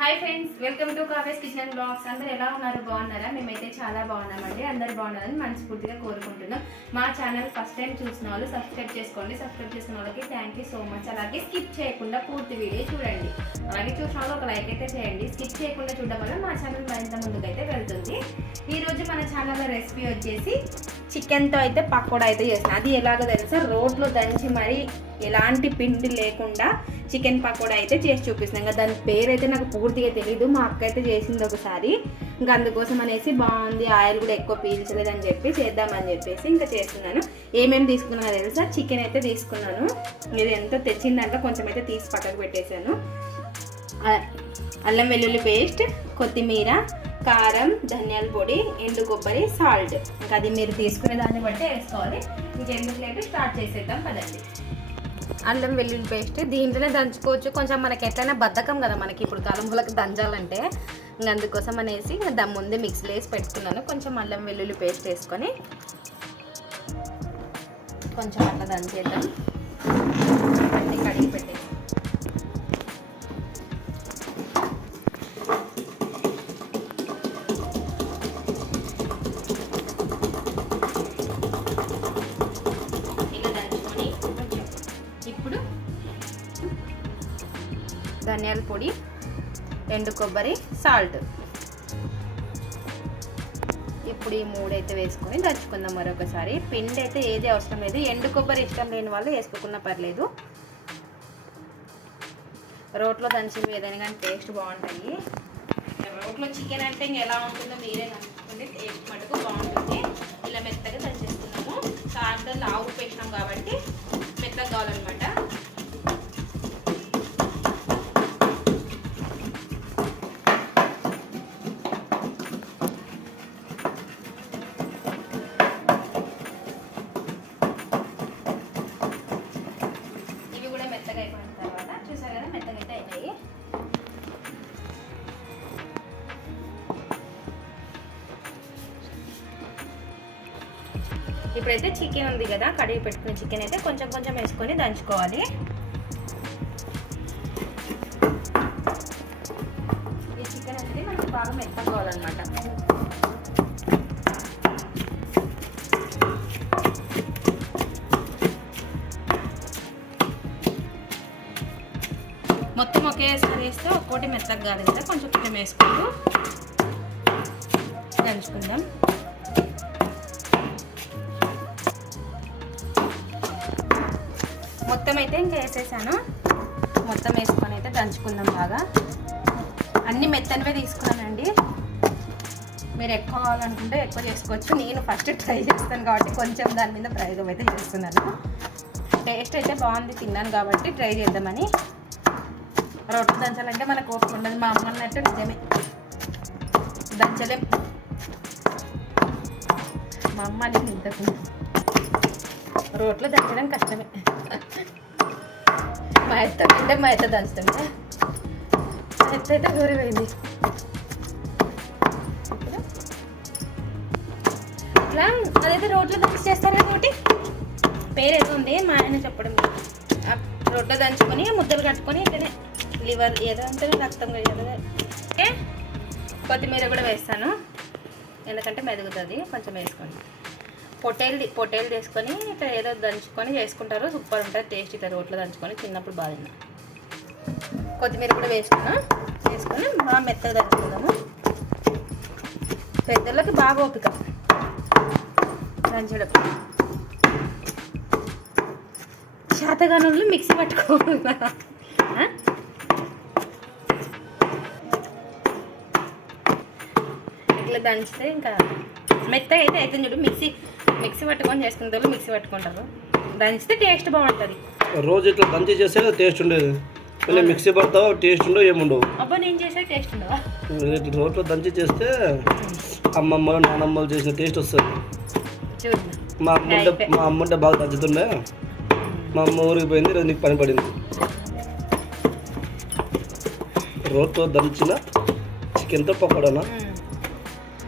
Hi friends welcome to కావేస్ kitchen blogs అందరూ ఎలా ఉన్నారు? బాగున్నారా? మేమైతే చాలా బాగున్నామండి. అందరు బాగున్నారని మనస్ఫూర్తిగా కోరుకుంటున్నాం. మా ఛానల్ ఫస్ట్ టైం చూసిన వాళ్ళు సబ్స్క్రైబ్ చేసుకోండి. సబ్స్క్రైబ్ చేసిన వాళ్ళకి థ్యాంక్ యూ సో మచ్ అలాగే స్కిప్ చేయకుండా పూర్తి వీడియో చూడండి. అలాగే చూసిన వాళ్ళు ఒక లైక్ అయితే చేయండి. స్కిప్ చేయకుండా చూడడం వల్ల మా ఛానల్ మరింత ముందుకైతే వెళ్తుంది. ఈరోజు మన ఛానల్లో రెసిపీ వచ్చేసి చికెన్తో అయితే పకోడా అయితే చేస్తాను అది ఎలాగో తెలుసా? రోట్లో దంచి మరి ఎలాంటి పిండి లేకుండా చికెన్ పకోడా అయితే చేసి చూపిస్తున్నాం. ఇంకా దాని పేరు అయితే నాకు పూర్తిగా తెలియదు మా అక్క అయితే చేసింది ఒకసారి. ఇంకా అందుకోసం అనేసి బాగుంది ఆయిల్ కూడా ఎక్కువ పీల్చలేదని చెప్పి చేద్దామని చెప్పేసి ఇంకా చేస్తున్నాను. ఏమేమి తీసుకున్నానో తెలుసా? చికెన్ అయితే తీసుకున్నాను. ఇది ఎంత తెచ్చిన దాంట్లో కొంచెం అయితే తీసి పక్కకు పెట్టేశాను. అల్లం వెల్లుల్లి పేస్ట్ కొత్తిమీర కారం ధనియాల పొడి ఎండు కొబ్బరి సాల్ట్. ఇంకా అది మీరు తీసుకునే దాన్ని బట్టి వేసుకోవాలి. ఇంకెందుకు లేదు స్టార్ట్ చేసేద్దాం పదండి. అల్లం వెల్లుల్లి పేస్ట్ దీంట్లోనే దంచుకోవచ్చు. కొంచెం మనకి ఎట్లయినా బద్ధకం కదా మనకి. ఇప్పుడు కాలంలోకి దంచాలంటే ఇంకా అందుకోసం అనేసి ఇంకా దాని ముందే మిక్సీలో వేసి పెట్టుకున్నాను. కొంచెం అల్లం వెల్లుల్లి పేస్ట్ వేసుకొని కొంచెం అట్లా దంచేద్దాం. కడిగి పెట్టేసి ధనియాల పొడి ఎండు కొబ్బరి సాల్ట్. ఇప్పుడు ఈ మూడైతే వేసుకొని దంచుకుందాం మరొకసారి. పిండి అయితే ఏది అవసరం లేదు. ఎండు కొబ్బరి ఇష్టం లేని వాళ్ళు వేసుకోకుండా పర్లేదు. రోట్లో దంచినవి ఏదైనా కానీ టేస్ట్ బాగుంటాయి. రోట్లో చికెన్ అంటే ఇంక ఎలా ఉంటుందో మీరే నచ్చుకోండి టేస్ట్ మటుకు బాగుంటుంది. ఇలా మెత్తగా దంచేస్తున్నాము సాయంత్రం లావు పెట్టినాం కాబట్టి మెత్తగా కావాలన్నమాట. ఇప్పుడైతే చికెన్ ఉంది కదా కడిగి పెట్టుకున్న చికెన్ అయితే కొంచెం కొంచెం వేసుకొని దంచుకోవాలి. ఈ చికెన్ అనేది మనకు బాగా మెత్తకోవాలన్నమాట మొత్తం ఒకేసారి వేస్తే ఒక్కోటి మెత్తగా కాదు కదా కొంచెం కొంచెం వేసుకుంటూ దంచుకుందాం. అయితే ఇంకా వేసేసాను. మొత్తం వేసుకొని అయితే దంచుకుందాం బాగా. అన్ని మెత్తనివే తీసుకున్నానండి. మీరు ఎక్కువ కావాలనుకుంటే ఎక్కువ చేసుకోవచ్చు. నేను ఫస్ట్ ట్రై చేస్తాను కాబట్టి కొంచెం దాని మీద ప్రయోగం అయితే చేస్తున్నాను. టేస్ట్ అయితే బాగుంది తిన్నాను కాబట్టి ట్రై చేద్దామని. రొట్టె దంచాలంటే మనకు ఓపిక ఉండదు. మా అమ్మ అన్నట్టు నిజమే. దంచలేం. మా అమ్మ అని ఇంతకు రోట్లో దంచడం కష్టమే. మా ఎత్త అంటే మా ఎత్త దంచుతుంటే మా ఎత్త అయితే గురిపోయింది ఇట్లా? అదైతే రోడ్లో దంచి చేస్తారు కదా ఒకటి ఉంది మా ఆయన చెప్పడం రొట్టె దంచుకొని ముద్దలు కట్టుకొని ఇట్లనే లివర్ ఏదో అంటే రక్తం ఏదో ఓకే కొత్తిమీర కూడా వేస్తాను. ఎందుకంటే మెదుగుతుంది కొంచెం వేసుకోండి. పొట్టేలు పొటేలు తీసుకొని ఇట్లా ఏదో దంచుకొని చేసుకుంటారు. సూపర్ ఉంటుంది టేస్ట్ ఇట్లా రోట్లో దంచుకొని చిన్నప్పుడు బాగా తిన్నా. కొత్తిమీర కూడా వేసుకున్నా. వేసుకొని బాగా మెత్తగా దంచుకుందాము. పెద్దలకి బాగా ఓపిక. దంచడం. శాతగానంలో మిక్సీ పట్టుకో ఇట్లా దంచితే ఇంకా మెత్తగా అయితే అవుతుంది చూడు. మిక్సీ మిక్సీ పట్టుకొని చేసుకునే వాళ్ళు మిక్సీ పట్టుకుంటారు. దంచితే టేస్ట్ బాగుంటుంది. రోజు ఇట్లా దంచి చేస్తే టేస్ట్ ఉండేది. మళ్ళీ మిక్సీ పడతావు టేస్ట్ ఉండవు ఏముండవు అబ్బా నేను చేసే టేస్ట్ ఉండవా? ఇట్లా రోట్లో దంచి చేస్తే అమ్మమ్మలు నానమ్మలు చేసిన టేస్ట్ వస్తుంది. మా అమ్మ మా అమ్మ ఉంటే బాగా దంచుతుండే. మా అమ్మ ఊరికి పోయింది ఈరోజు నీకు పని పడింది. రోట్లో దంచిన చికెన్తో పకోడానా.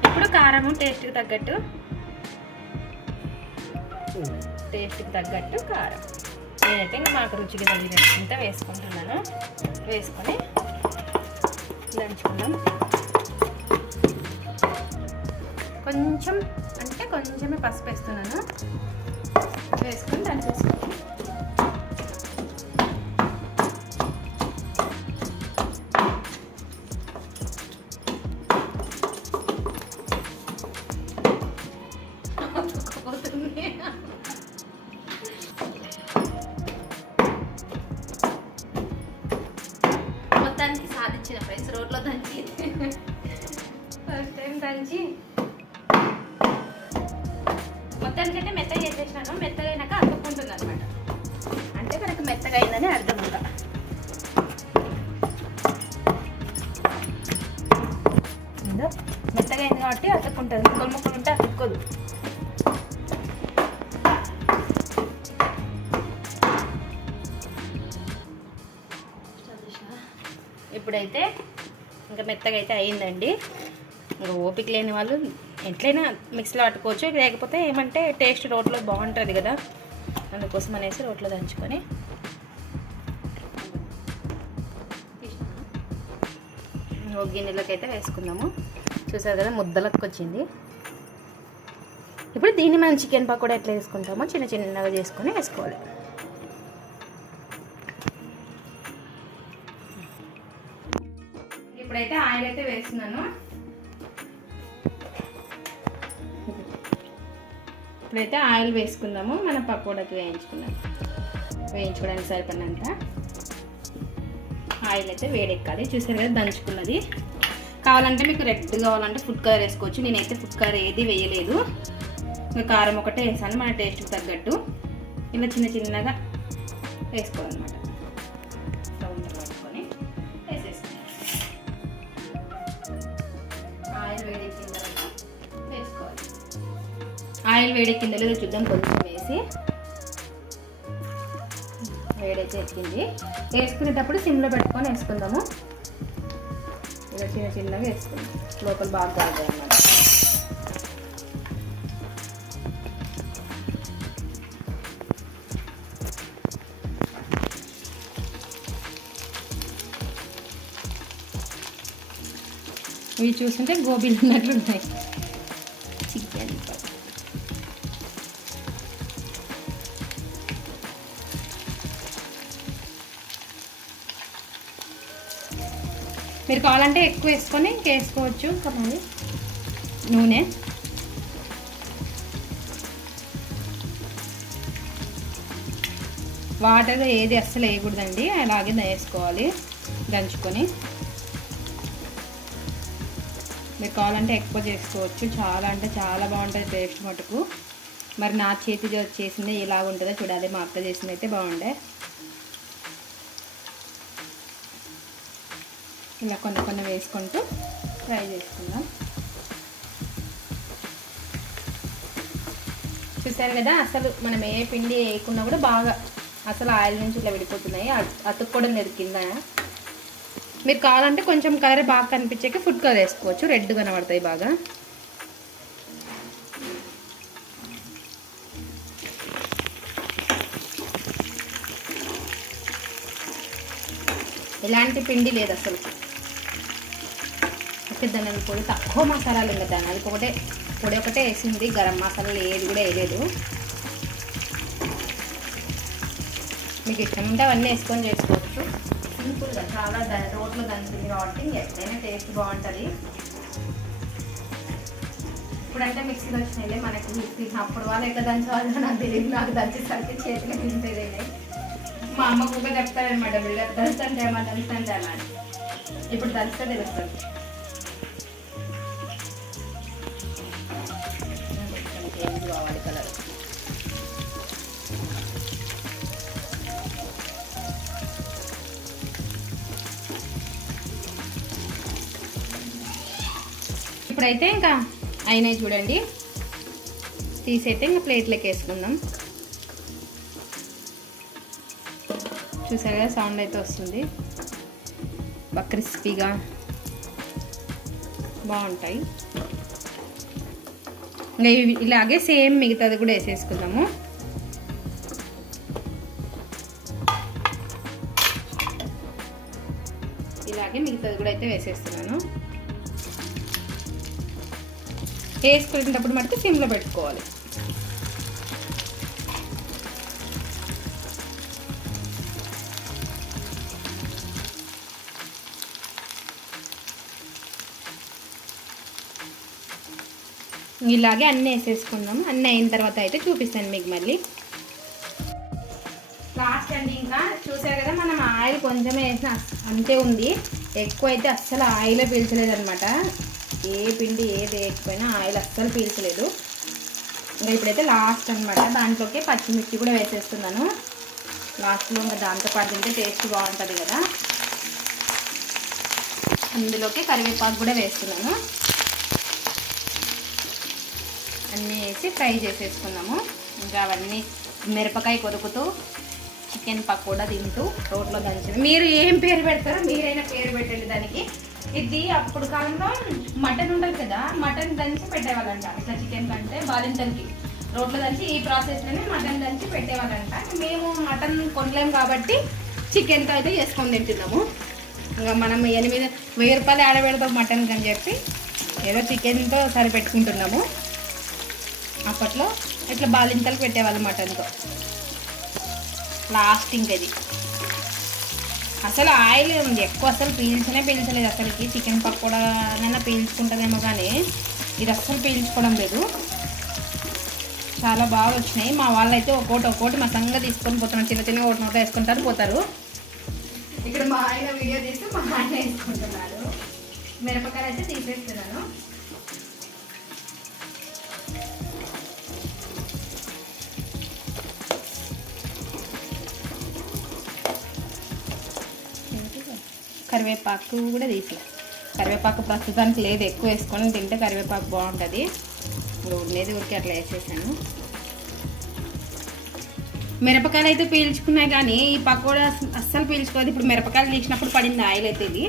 ఇప్పుడు కారము టేస్ట్కి తగ్గట్టు టేస్ట్కి తగ్గట్టు కారం. నేనైతే ఇంకా మాకు రుచికి తగినంత వేసుకుంటున్నాను. వేసుకొని దంచుకుందాం. కొంచెం అంటే కొంచెమే పసుపు వేస్తున్నాను. వేసుకొని దంచేసుకోండి. మెత్తగా అయిందని అర్థం ఇంకా. మెత్తగా అయింది కాబట్టి అతుక్కుంటుంది. ముక్కలు ముక్కలు ఉంటే అతుక్కోదు. ఇప్పుడైతే ఇంకా మెత్తగా అయితే అయిందండి. ఇంకా ఓపిక లేని వాళ్ళు ఎట్లయినా మిక్సీలో పట్టుకోవచ్చు లేకపోతే ఏమంటే టేస్ట్ రోట్లో బాగుంటుంది కదా. అందుకోసం అనేసి రోట్లో దంచుకొని ఒక గిన్నెలోకి అయితే వేసుకుందాము. చూసారు కదా ముద్దలకు వచ్చింది ఇప్పుడు దీన్ని మనం చికెన్ పకోడా ఎట్లా వేసుకుంటామో చిన్న చిన్నగా చేసుకొని వేసుకోవాలి. ఇప్పుడైతే ఆయిల్ అయితే వేస్తున్నాను. ఇప్పుడైతే ఆయిల్ వేసుకుందాము మన పకోడాకి వేయించుకుందాం. వేయించుకోవడానికి సరిపడినంత. ఆయిల్ అయితే వేడెక్కాలి. చూసారు కదా దంచుకున్నది. కావాలంటే మీకు రెడ్ కావాలంటే ఫుడ్ కలర్ వేసుకోవచ్చు. నేనైతే ఫుడ్ కలర్ ఏది వేయలేదు. కారం ఒకటే వేసాను మన టేస్ట్కి తగ్గట్టు. ఇలా చిన్న చిన్నగా వేసుకోవాలన్నమాట. రౌండ్ పట్టుకొని వేసేసుకోవాలి ఆయిల్ వేడెక్కిన తర్వాత వేసుకోవాలి. ఆయిల్ వేడెక్కిందో లేదో చూద్దాం కొంచెం వేసి వేడైతే ఎక్కింది వేసుకునేటప్పుడు సిమ్లో పెట్టుకొని వేసుకుందాము. ఇలా చిన్న చిన్నగా వేసుకుందాం. లోపల బాగా కాదు అన్నమాట ఇవి చూస్తుంటే గోబీలు ఉన్నట్లు మీరు కావాలంటే ఎక్కువ వేసుకొని ఇంకేసుకోవచ్చు. కదండి నూనె. వాటర్ ఏది అస్సలు వేయకూడదండి. అలాగే వేసుకోవాలి. దంచుకొని. మీరు కావాలంటే ఎక్కువ చేసుకోవచ్చు. చాలా అంటే చాలా బాగుంటుంది టేస్ట్ మటుకు. మరి నా చేతి చేసింది ఎలా ఉంటుందో చూడాలి మా అత్త చేసింది అయితే బాగుండే. ఇలా కొన్ని కొన్ని వేసుకుంటూ ఫ్రై చేసుకుందాం. చూసారు కదా అసలు మనం ఏ పిండి వేయకున్నా కూడా బాగా అసలు ఆయిల్ నుంచి ఇట్లా విడిపోతున్నాయి. అతుక్కోవడం లేదు కింద. మీరు కావాలంటే కొంచెం కలర్ బాగా కనిపించాక ఫుడ్ కలర్ వేసుకోవచ్చు. రెడ్ కనబడతాయి బాగా. ఎలాంటి పిండి లేదు అసలు. అయితే ధనియాల పొడి తక్కువ మసాలాలు ఇంకా ధనియాల ఒకటే పొడి ఒకటే వేసింది గరం మసాలాలు ఏది కూడా వేయలేదు. మీకు ఇష్టం ఉంటే అవన్నీ వేసుకొని చేసుకోవచ్చు. సింపుల్గా చాలా ద- రోట్లో దంచుతుంది కాబట్టి ఎట్లయినా టేస్ట్ బాగుంటుంది. ఇప్పుడంటే మిక్సీలు వచ్చినాయి మనకి మిక్సీ అప్పుడు వాళ్ళు ఎక్కడ దంచవాలో నాకు తెలియదు. నాకు దంచేసరికి చేతిలో తింటేదే మా అమ్మ కూడా చెప్తారనమాట వీళ్ళు దంచండి అమ్మా దంచండి అలా ఇప్పుడు దంచితే తెలుస్తుంది. కావాలి కలర్. ఇప్పుడైతే ఇంకా అయినాయి చూడండి. తీసైతే ఇంకా ప్లేట్లోకి వేసుకుందాం. చూసారు కదా సౌండ్ అయితే వస్తుంది. బాగా క్రిస్పీగా బాగుంటాయి. ఇంకా ఇలాగే సేమ్ మిగతాది కూడా వేసేసుకుందాము. ఇలాగే మిగతాది కూడా అయితే వేసేస్తున్నాను. వేసుకునేటప్పుడు మటుకు సిమ్లో పెట్టుకోవాలి. ఇలాగే అన్నీ వేసేసుకుందాం అన్నీ అయిన తర్వాత అయితే చూపిస్తాను మీకు మళ్ళీ. లాస్ట్ అండి ఇంకా. చూసారు కదా మనం ఆయిల్ కొంచెం వేసిన అంతే ఉంది. ఎక్కువ అయితే అస్సలు ఆయిలే పీల్చలేదు అనమాట ఏ పిండి ఏది వేయకపోయినా ఆయిల్ అస్సలు పీల్చలేదు. ఇంకా ఇప్పుడైతే లాస్ట్ అనమాట దాంట్లోకి పచ్చిమిర్చి కూడా వేసేస్తున్నాను. లాస్ట్లో ఇంకా దాంతో పాటు తింటే టేస్ట్ బాగుంటుంది కదా. అందులోకి కరివేపాకు కూడా వేస్తున్నాను. అన్నీ వేసి ఫ్రై చేసేసుకున్నాము. ఇంకా అవన్నీ మిరపకాయ కొరుకుతూ చికెన్ పకోడా తింటూ రోట్లో దంచింది మీరు ఏం పేరు పెడతారో మీరైనా పేరు పెట్టండి దానికి. ఇది అప్పుడు కాలంలో మటన్ ఉండదు కదా మటన్ దంచి పెట్టేవాళ్ళంట. ఇట్లా చికెన్ కంటే బాలింతలకి రోట్లో దంచి ఈ ప్రాసెస్లోనే మటన్ దంచి పెట్టేవాళ్ళంట. మేము మటన్ కొనలేం కాబట్టి చికెన్తో అయితే చేసుకొని తింటున్నాము. ఇంకా మనం ఎనిమిది వెయ్యి రూపాయలు ఆడబెడతాం మటన్కి అని చెప్పి ఏదో చికెన్తో సరిపెట్టుకుంటున్నాము. అప్పట్లో ఇట్లా బాలింతలు పెట్టేవాళ్ళు మటన్తో లాస్ట్ ఇంకది అసలు ఆయిల్ ఉంది ఎక్కువ అసలు పీల్చనే పీల్చలేదు అసలుకి. చికెన్ పకోడానైనా పీల్చుకుంటుందేమో కానీ ఇది అస్సలు పీల్చుకోవడం లేదు. చాలా బాగా వచ్చినాయి. మా వాళ్ళు అయితే ఒక్కోటి ఒక్కోటి మసంగా తీసుకొని పోతున్నారు. చిన్న చిన్న ఒకటి నోట వేసుకుంటారు పోతారు. ఇక్కడ మా ఆయన వీడియో తీసి మా ఆయన వేసుకుంటున్నారు మిరపకాయలు అయితే తీసేస్తున్నాను. కరివేపాకు కూడా తీసి. కరివేపాకు ప్రస్తుతానికి లేదు ఎక్కువ వేసుకొని తింటే కరివేపాకు బాగుంటుంది. ఇప్పుడు ఉండేది ఊరికి అట్లా వేసేసాను. మిరపకాయలు అయితే పీల్చుకున్నాయి కానీ ఈ పకోడా అస్సలు పీల్చుకోదు ఇప్పుడు మిరపకాయలు తీసినప్పుడు పడింది ఆయిల్ అయితే ఇది.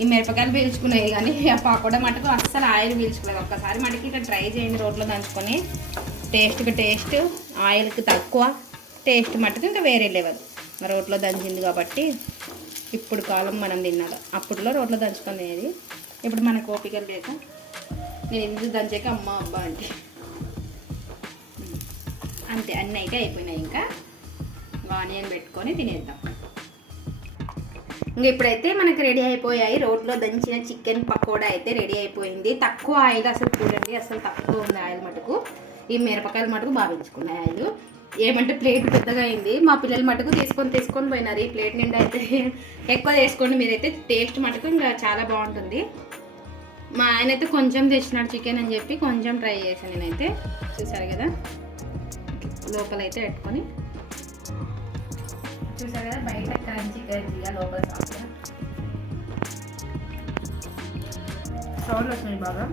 ఈ మిరపకాయలు పీల్చుకున్నాయి కానీ ఆ పకోడా మటుకు అస్సలు ఆయిల్ పీల్చుకోలేదు. ఒక్కసారి మటుకు ఇక్కడ ట్రై చేయండి రోట్లో దంచుకొని. టేస్ట్కి టేస్ట్ ఆయిల్కి తక్కువ. టేస్ట్ మటుకు ఇంకా వేరే లెవెల్. రోట్లో దంచింది కాబట్టి. ఇప్పుడు కాలం మనం తిన్నారు అప్పట్లో రోడ్లో దంచుకొని తినేది ఇప్పుడు మనకు ఓపిక లేక నేను ఎందుకు దంచాక అమ్మ అబ్బ అంటే. అంతే అన్నీ అయితే అయిపోయినాయి ఇంకా. ఆనియన్ పెట్టుకొని తినేద్దాం. ఇంకా ఇప్పుడైతే మనకి రెడీ అయిపోయాయి. రోడ్లో దంచిన చికెన్ పకోడా అయితే రెడీ అయిపోయింది. తక్కువ ఆయిల్ అసలు చూడండి అసలు తక్కువ ఉంది ఆయిల్ మటుకు. ఈ మిరపకాయలు మటుకు భావించుకున్నాయి ఆయిల్. ఏమంటే ప్లేట్ పెద్దగా అయింది. మా పిల్లలు మటుకు తీసుకొని తీసుకొని పోయినారు. ఈ ప్లేట్ నిండా అయితే ఎక్కువ వేసుకోండి మీరైతే టేస్ట్ మటుకు ఇంకా చాలా బాగుంటుంది. మా ఆయన అయితే కొంచెం తెచ్చినాడు చికెన్ అని చెప్పి కొంచెం ట్రై చేశాను నేనైతే. చూసారు కదా? లోపలైతే అయితే పెట్టుకొని. చూసారు కదా? బయట క్రంచి క్రంచిగా లోపల సాఫ్ట్ సౌండ్ వస్తుంది బాగా?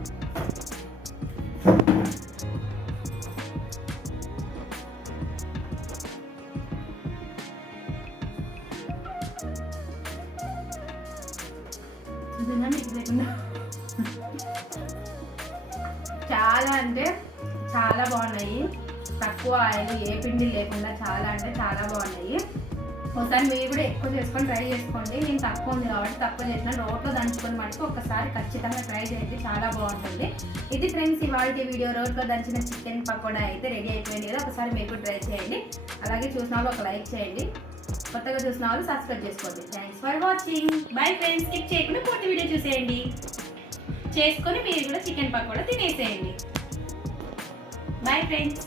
ఒకసారి మీరు కూడా ఎక్కువ చేసుకొని ట్రై చేసుకోండి. నేను తక్కువ ఉంది కాబట్టి తక్కువ చేసిన రోట్లో దంచుకొని మటుకు ఒకసారి ఖచ్చితంగా ట్రై చేయండి. చాలా బాగుంటుంది. ఇది ఫ్రెండ్స్ ఇవాళ వీడియో రోట్లో దంచిన చికెన్ పకోడా అయితే రెడీ అయిపోయింది కదా. ఒకసారి మీరు కూడా ట్రై చేయండి. అలాగే చూసిన వాళ్ళు ఒక లైక్ చేయండి. కొత్తగా చూసిన వాళ్ళు సబ్స్క్రైబ్ చేసుకోండి. Thanks for watching bye friends skip చేయకుండా పూర్తి వీడియో చూసేయండి. చేసుకొని మీరు కూడా చికెన్ పకోడా తినేసేయండి. Bye friends